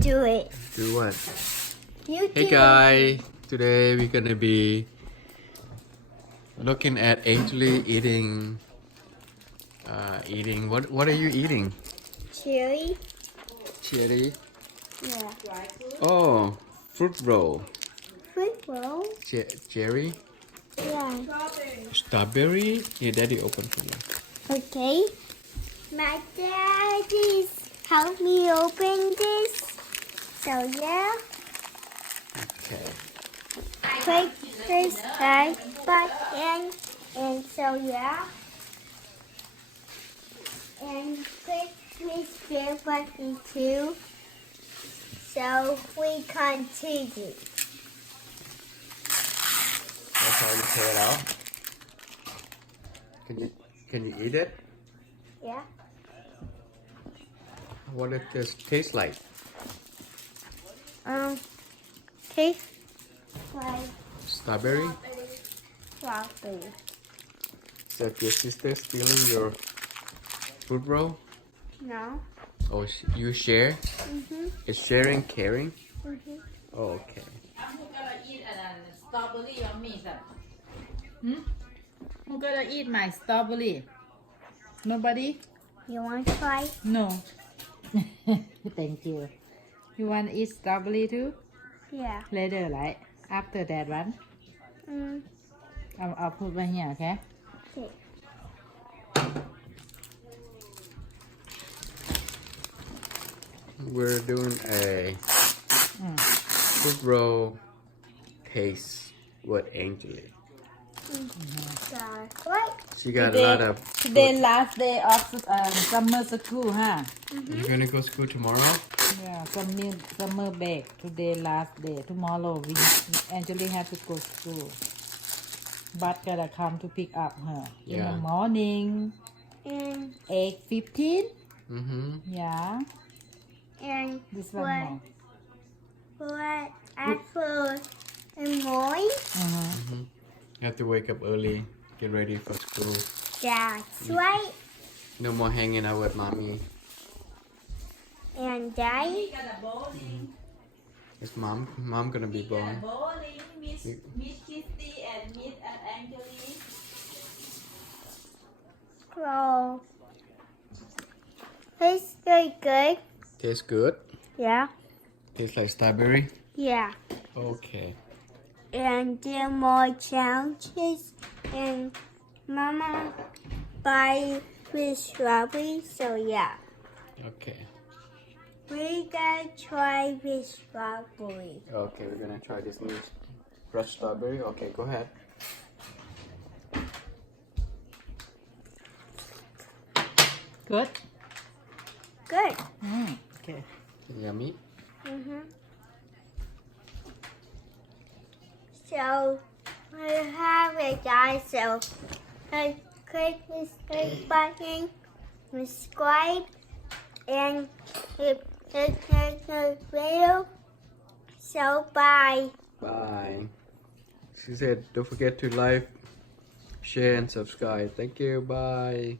do it. Do what? You Hey do guys, today we're gonna be looking at Angelee eating. What are you eating? Cherry. Cherry. Yeah. Oh, fruit roll. Fruit roll. Cherry. Yeah. Strawberry. Here, Daddy, open for you. Okay. My daddy's help me open this. So yeah. Okay. Click this button and so yeah. And click this share button too. So we continue. That's how you tear it out. Can you eat it? Yeah. What does this taste like? Taste like Strawberry. strawberry. Is that your sister stealing your fruit roll? No. Oh, you share? Is sharing caring? Oh, okay. Who gonna eat strawberry or me, sir? Who gonna eat my strawberry? Nobody? You want to try? No. Thank you. You want to eat strawberry too? Yeah. Later, right? After that one? I'll put right here, okay? Okay. We're doing a fruit roll taste with Angelee. What? She got a lot of. Today last day of summer school, huh? You gonna go school tomorrow? Yeah, summer break. Today last day. Tomorrow we Angelee have to go to school. But gotta come to pick up her in the Yeah. morning. And 8:15. Yeah. and This one more. what after the morning? You have to wake up early, get ready for school. That's right. No more hanging out with mommy. And daddy. Is mom gonna be born? Bowling, Miss Kitty and Miss Angelee. So it's very good. Tastes good. Yeah. Tastes like strawberry. Yeah. Okay. And there are more challenges. And Mama buy with strawberry. So yeah. Okay. We gotta try with strawberry. Okay, we're gonna try this new fresh strawberry. Okay, go ahead. Good. Good. Okay. Yummy. So we have it, guys. So click this big button, subscribe, and hit the video. So bye. Bye. She said, don't forget to like, share, and subscribe. Thank you. Bye.